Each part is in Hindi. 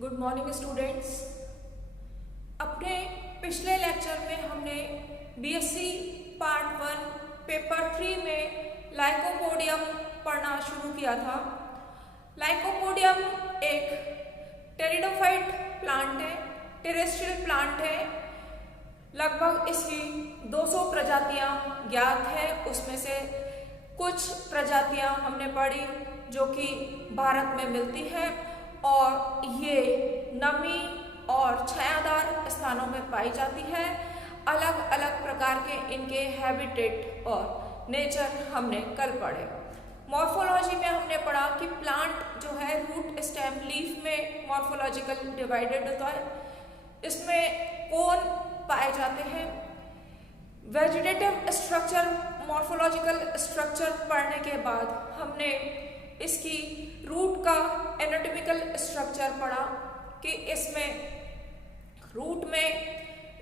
Good morning students. अपने पिछले लेक्चर में हमने बीएससी पार्ट 1 पेपर 3 में लाइकोपोडियम पढ़ना शुरू किया था। लाइकोपोडियम एक टेरिडोफाइट प्लांट है, टेरेस्ट्रियल प्लांट है। लगभग इसकी 200 प्रजातियां ज्ञात है। उसमें से कुछ प्रजातियां हमने पढ़ी जो कि भारत में मिलती है और ये नमी और छायादार स्थानों में पाई जाती है। अलग अलग प्रकार के इनके हैबिटेट और नेचर हमने कल पढ़े। मॉर्फोलॉजी में हमने पढ़ा कि प्लांट जो है रूट स्टेम लीफ में मॉर्फोलॉजिकल डिवाइडेड होता है। इसमें कोन पाए जाते हैं। वेजिटेटिव स्ट्रक्चर, मॉर्फोलॉजिकल स्ट्रक्चर पढ़ने के बाद हमने इसकी रूट का एनाटॉमिकल स्ट्रक्चर पढ़ा कि इसमें रूट में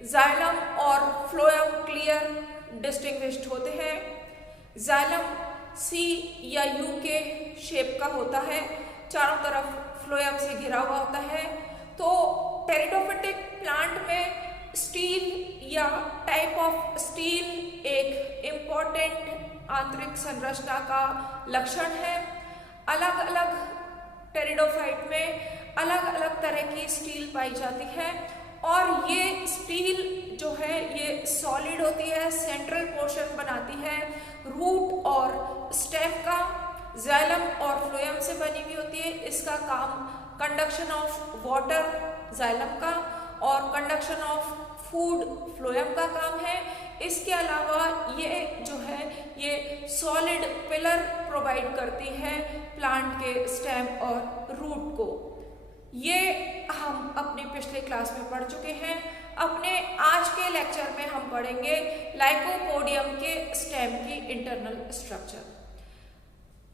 जाइलम और फ्लोएम क्लियर डिस्टिंग्विश्ड होते हैं। जाइलम सी या यू के शेप का होता है, चारों तरफ फ्लोएम से घिरा हुआ होता है। तो टेरिडोफाइटिक प्लांट में स्टील या टाइप ऑफ स्टील एक इम्पॉर्टेंट आंतरिक संरचना का लक्षण है। अलग अलग टेरिडोफाइट में अलग अलग तरह की स्टील पाई जाती है और ये स्टील जो है ये सॉलिड होती है, सेंट्रल पोर्शन बनाती है रूट और स्टेम का। जाइलम और फ्लोएम से बनी हुई होती है। इसका काम कंडक्शन ऑफ वाटर जाइलम का और कंडक्शन ऑफ फूड फ्लोएम का काम है। इसके अलावा ये जो है ये सॉलिड पिलर प्रोवाइड करती है प्लांट के स्टेम और रूट को। ये हम अपने पिछले क्लास में पढ़ चुके हैं। अपने आज के लेक्चर में हम पढ़ेंगे लाइकोपोडियम के स्टेम की इंटरनल स्ट्रक्चर।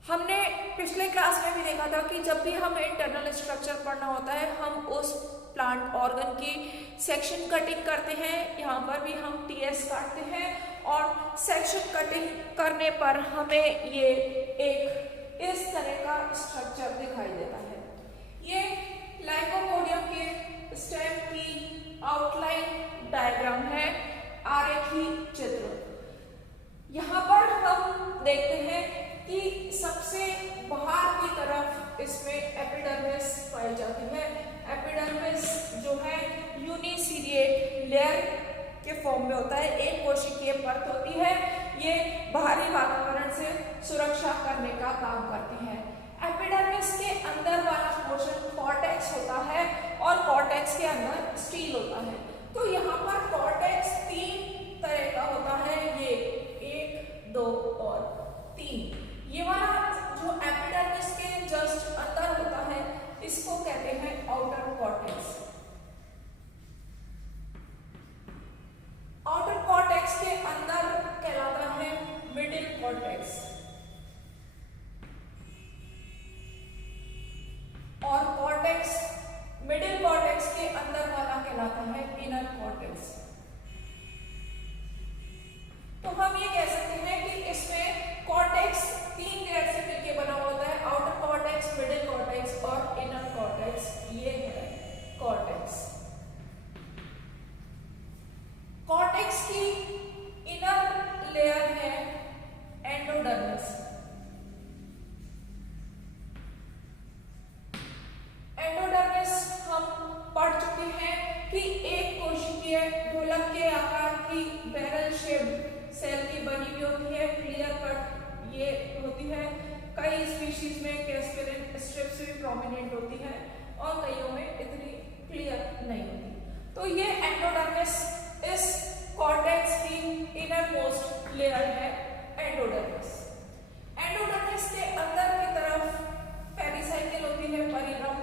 हमने पिछले क्लास में भी देखा था कि जब भी हमें इंटरनल स्ट्रक्चर पढ़ना होता है हम उस प्लांट ऑर्गन की सेक्शन कटिंग करते हैं। यहाँ पर भी हम टीएस काटते हैं और सेक्शन कटिंग करने पर हमें ये एक इस तरह का स्ट्रक्चर दिखाई देता है। ये लाइकोपोडियम के स्टेम की आउटलाइन डायग्राम है, आरेखी चित्र। यहाँ पर हम देखते हैं कि सबसे बाहर की तरफ इसमें एपिडर्मिस पाई जाती है। एपिडर्मिस जो है यूनिसीरिएट लेयर के फॉर्म में होता है, एक कोशिकीय परत होती है। ये बाहरी वातावरण से सुरक्षा करने का काम करती है। एपिडर्मिस के अंदर वाला पोर्शन कॉर्टेक्स होता है और कॉर्टेक्स के अंदर स्टील होता है। तो यहाँ पर कॉर्टेक्स 3 तरह का होता है, ये 1, 2 और 3। ये वाला जो एपिडर्मिस के जस्ट अंदर होता है इसको कहते हैं आउटर कॉर्टेक्स। आउटर कॉर्टेक्स के अंदर कहलाता है मिडिल कॉर्टेक्स और कॉर्टेक्स मिडिल कॉर्टेक्स के अंदर वाला कहलाता है इनर कॉर्टेक्स। तो हम ये कह सकते हैं कि इसमें कॉर्टेक्स 3 लेयर से मिलकर बना होता है, आउटर कॉर्टेक्स, मिडिल कॉर्टेक्स और इनर कॉर्टेक्स। ये है कॉर्टेक्स। कॉर्टेक्स की इनर लेयर है एंडोडर्मिस। एंडोडर्मिस हम पढ़ चुके हैं कि एक कोशिकीय ढोलक के आकार की बैरल शेप्ड सेल की बनी हुई होती है, क्लियर कट ये होती है। कई स्पीशीज में कैस्पेरिन स्ट्रिप्स भी प्रोमिनेंट होती है और कईयों में इतनी क्लियर नहीं होती। तो ये एंडोडर्मिस इस कॉर्टेक्स की इनर मोस्ट लेयर है एंडोडर्मिस। एंडोडर्मिस के अंदर की तरफ पेरिसाइकिल होती है, परिरम।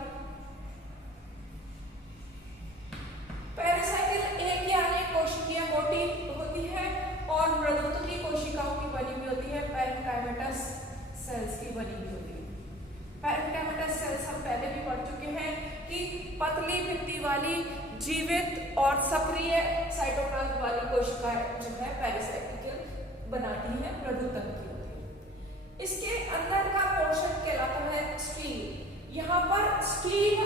पेरिसाइकिल एक या अनेक कोशिकीय मोटी होती है और मृदुत्व कोशिकाओं की बनी हुई होती है, पैरेन्काइमेटस सेल्स की बनी हुई होती है। पैरेन्काइमेटस सेल्स हम पहले भी पढ़ चुके हैं कि पतली भित्ति वाली जीवित और सक्रिय साइटोप्लाज्म वाली कोशिकाएं जो है पेरिसाइकिल बनाती है, मृदुत्व की होती है। इसके अंदर का पोर्शन कहलाता है स्टील। यहाँ पर स्टील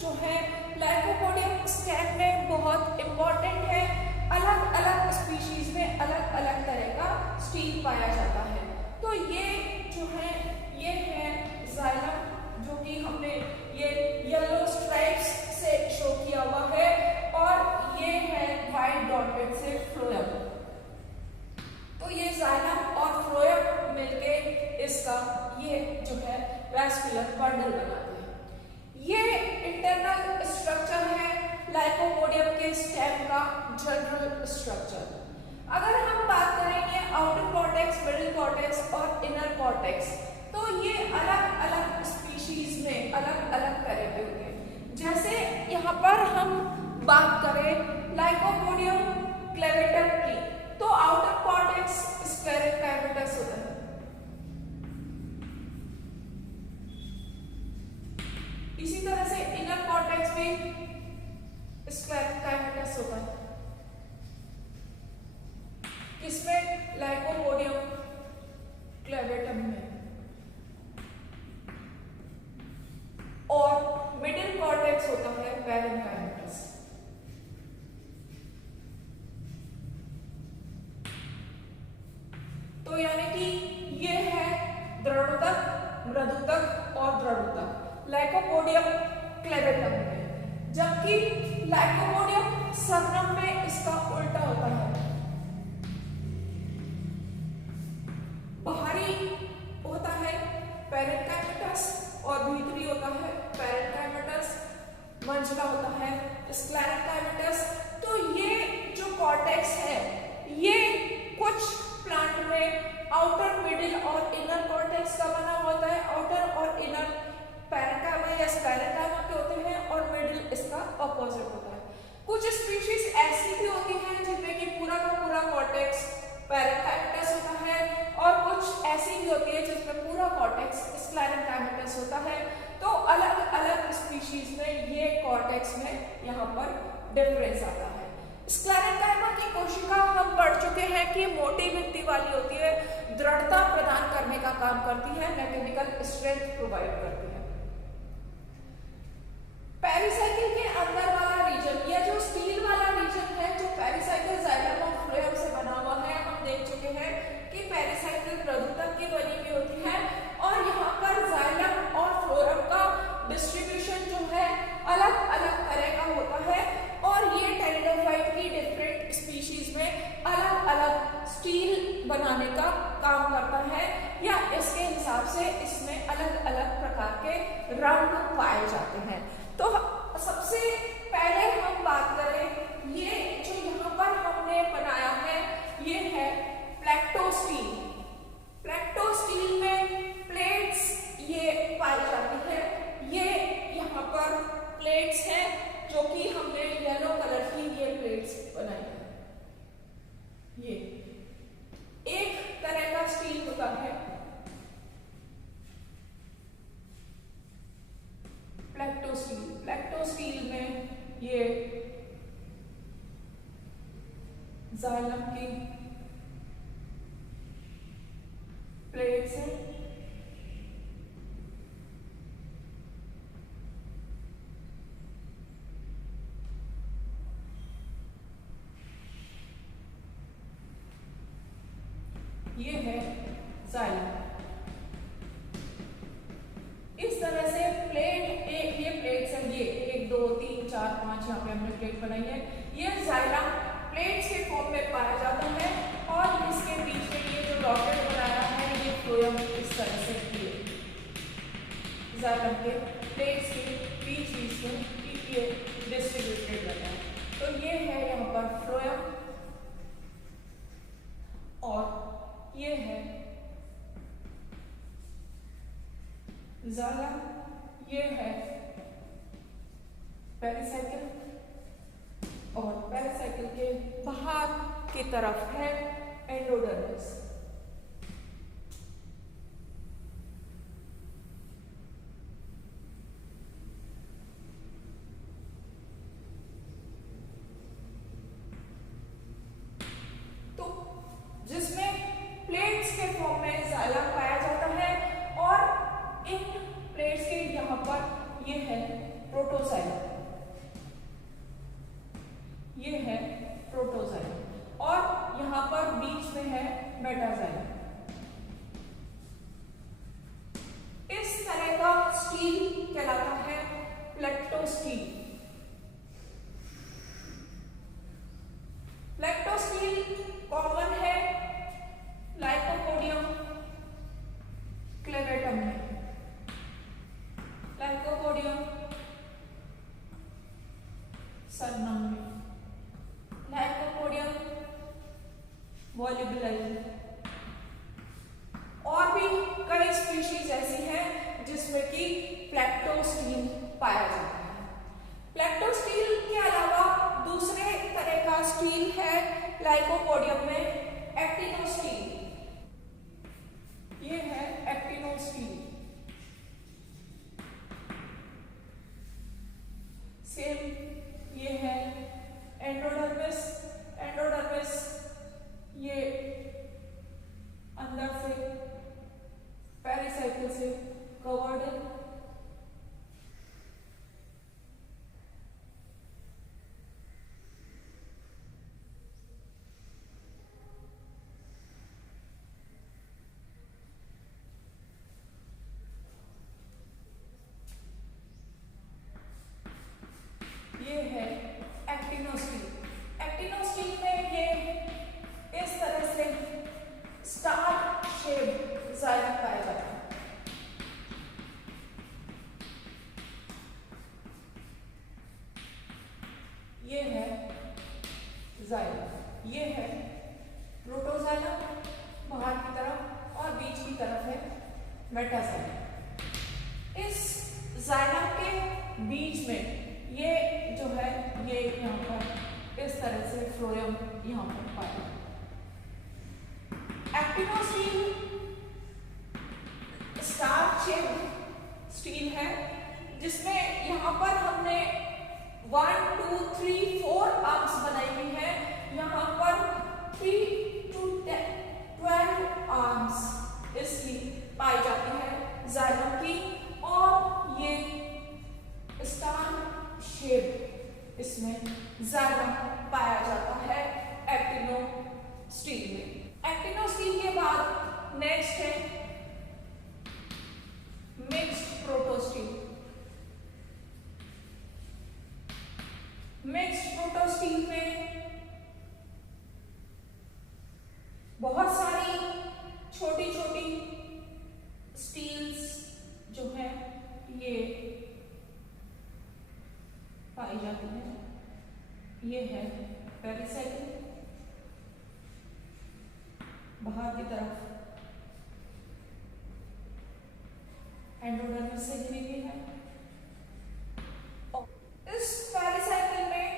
जो है स्टील पाया जाता है। तो ये जो है ये है जाइलम, जो कि हमने ये येलो स्ट्राइप्स से शो किया हुआ है, और ये है व्हाइट डॉटेड से फ्लोएम। तो ये जाइलम और फ्लोएम मिलके इसका ये जो है वैस्कुलर बंडल बनाते हैं। ये इंटरनल स्ट्रक्चर है लाइकोपोडियम के स्टेम का जनरल स्ट्रक्चर। अगर हम बात करेंगे आउटर कॉर्टेक्स, मिडिल कॉर्टेक्स और इनर कॉर्टेक्स, तो ये अलग अलग स्पीशीज में अलग अलग तरह के होते हैं। जैसे यहाँ पर हम बात करें लाइकोपोडियम क्लेवेटम की, तो आउटर कॉर्टेक्स स्क्लेरेट कैविटस होता है। इसी तरह से इनर कॉर्टेक्स भी स्क्लेरेट कैविटस होता है। किसमें? लाइकोपोडियम क्लेवेटम में। और मिडिल कॉर्टेक्स होता है पैरेन्काइमेटस। तो यानी कि ये है दृढ़ोतक, मृदुतक और दृढ़ोतक लाइकोपोडियम क्लेवेटम में, जबकि लाइकोपोडियम सर्नम में इसका उल्टा होता है। बाहरी होता है पैरेन्काइमेटस और भीतरी होता है पैरेन्काइमेटस, मंझला होता है स्क्लेरेन्काइमेटस। तो ये जो कॉर्टेक्स है ये कुछ प्लांट में आउटर, मिडिल और इनर कॉर्टेक्स का बना होता है। आउटर और इनर पैरेन्काइमा या स्क्लेरेन्काइमा के होते हैं और मिडिल इसका ऑपोजिट होता है। कुछ स्पीशीज ऐसी भी होती हैं जिनमें कि पूरा का पूरा कॉर्टेक्स पैरेन्काइमेटस होता है, और कुछ ऐसी भी होती है जिसमें पूरा कॉर्टेक्स स्क्लेरेन्काइमेटस होता है। तो अलग अलग स्पीशीज में ये कॉर्टेक्स में यहाँ पर डिफरेंस आता है। स्क्लेरेन्काइमा की कोशिका हम पढ़ चुके हैं कि मोटी भित्ति वाली होती है, दृढ़ता प्रदान करने का काम करती है, मैकेनिकल स्ट्रेंथ प्रोवाइड करती है। पेरिसाइकिल के अंदर वाला रीजन, यह जो स्टील वाला रीजन है जो पेरिसाइकिल जाइलम और फ्लोएम से बना हुआ है, हम देख चुके हैं कि पेरिसाइकिल प्रदूतक की बनी हुई होती है, और यहाँ पर जाइलम और फ्लोएम का डिस्ट्रीब्यूशन जो है अलग अलग तरह का होता है, और ये टेरिडोफाइट की डिफरेंट स्पीशीज में अलग अलग स्टील बनाने का काम करता है, या इसके हिसाब से इसमें अलग अलग प्रकार के रंग पाए जाते हैं। तो सबसे पहले हम बात करें, ये जो यहाँ पर हमने बनाया है ये है प्लेक्टोस्टील। प्लेक्टोस्टील में प्लेट्स ये पाई जाती है। ये यहाँ पर प्लेट्स हैं जो कि हमने येलो कलर की ये प्लेट्स बनाई है। ये एक तरह का स्टील होता है प्लेक्टोस्टील। प्लेक्टोस्टील में ये जाइलम की प्लेट्स हैं। ये है जाइलम। इस तरह से प्लेट एक, ये प्लेट्स हैं, ये 1 2 3 4 5 यहाँ पे हमने प्लेट बनाई है। ये जाइलम प्लेट्स के फॉर्म में पाया जाता है, और इसके बीच में ये जो डॉटेड बनाया है ये फ्लोएम इस तरह से किए जाइलम के प्लेट्स के बीच में ये डिस्ट्रीब्यूटेड बना है। तो ये है यहाँ पर फ्लोएम, और ये है जाइलम, ये है पेरिसाइकिल, और पेरिसाइकिल के बाहर की तरफ है एंडोडर्मिस। तो जिसमें प्लेट्स के फॉर्म में जाइलम पाया जाता है, और इन प्लेट्स के यहाँ पर ये है प्रोटोजाइलम, ये है प्रोटोजाइलम, और यहाँ पर बीच में है मेटा फ्लैक्टोस्टील। फ्लैक्टोस्टील कॉमन है लाइकोपोडियम क्लेवेटम में, लाइकोपोडियम सरनम में, लाइकोपोडियम वॉल्यूबुलाई। और भी कई स्पीशीज ऐसी हैं जिसमें कि फ्लैक्टोस्टील पाया जाता है। फ्लैक्टोस्टील के अलावा दूसरे तरह का स्टील है लाइकोपोडियम में, एक्टिनोस्टील। ये है एक्टिनोस्टील। सेम ये है एंडोडर्मिस। एंडोडर्मिस ये अंदर से पेरिसाइकिल से कवर्ड है। ये है एक्टिनोस्टील। एक्टिनोस्टील में ये इस तरह से स्टार शेप जाइलम पाया जाता है। ये है जाइलम, ये है प्रोटोजाइलम बाहर की तरफ और बीच की तरफ है मेटाजाइलम। इस जाइलम के बीच में ये जो है ये यहाँ पर इस तरह से फ्लोएम यहाँ पर पाया। एक्टिनोस्टील स्टार शेप स्टील है जिसमें यहाँ पर हमने 1 2 3 4 आर्म्स बनाई हुई है। यहाँ पर 3 to 12 आर्म्स इसकी पाई जाती है जाइलम की, और ये स्टार शेप इसमें जाइलम पाया जाता है एक्टिनोस्टील में। एक्टिनोस्टील के बाद नेक्स्ट है मिक्स्ड प्रोटोस्टील। मिक्स्ड प्रोटोस्टील में बहुत सारी छोटी छोटी स्टील्स जो है ये पाई जाती है। ये है पेरिसाइकिल बाहर की तरफ एंडोडर्मिस से घिरी हुई है। इस पेरिसाइकिल में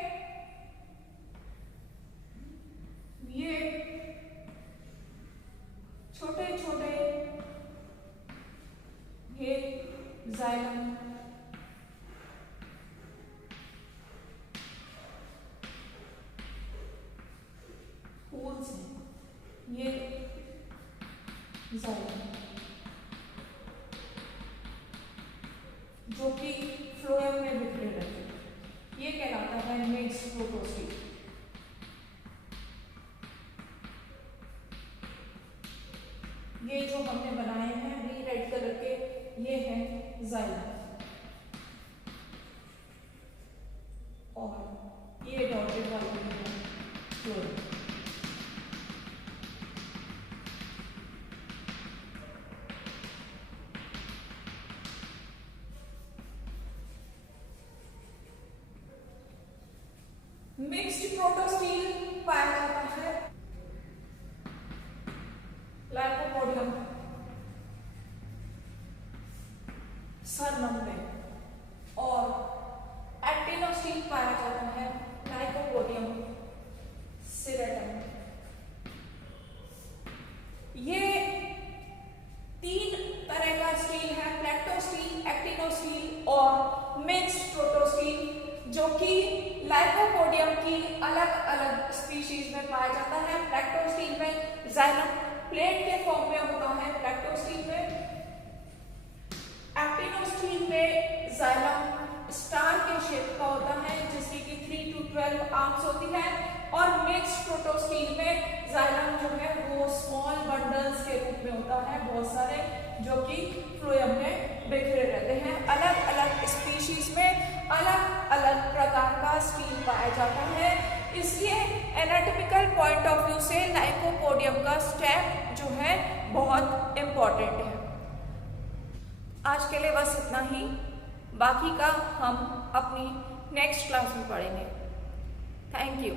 ये छोटे छोटे ये जाइलम होल्स हैं। ये जाइलम जो कि फ्लोएम में बिखरे रहते हैं, ये कहलाता है मिक्स्ड प्रोटोस्टील। ये जो हमने बनाए हैं अभी रेड कलर के, ये है जाइलम, और ये डॉटेड वाले हैं फ्लोएम। मिक्स्ड प्रोटोस्टील पाया जाता है लाइकोपोडियम सरनम में, और एक्टिनोस्टील पाया जाता है लाइकोपोडियम सिरेटम में। ये तीन तरह का स्टील है, फ्लैक्टोस्टील, एक्टिनोस्टील और मिक्स्ड प्रोटोस्टील, जो कि लाइकोपोडियम की अलग अलग स्पीशीज में पाया जाता है। फ्लैक्टोस्टील में जाइलम प्लेट के फॉर्म में होता है, फ्लैक्टोस्टील में। एक्टिनोस्टील में जाइलम स्टार के शेप का होता है जिसकी कि 3 to 12 आर्म्स होती है, और मिक्स्ड प्रोटोस्टील में जाइलम जो है वो स्मॉल बंडल्स के रूप में होता है, बहुत सारे, जो कि फ्लोएम में बिखरे रहते हैं। अलग अलग स्पीशीज में अलग अलग प्रकार का स्टील पाया जाता है, इसलिए एनाटॉमिकल पॉइंट ऑफ व्यू से लाइकोपोडियम का स्टेप जो है बहुत इम्पॉर्टेंट है। आज के लिए बस इतना ही, बाकी का हम अपनी नेक्स्ट क्लास में पढ़ेंगे। Thank you.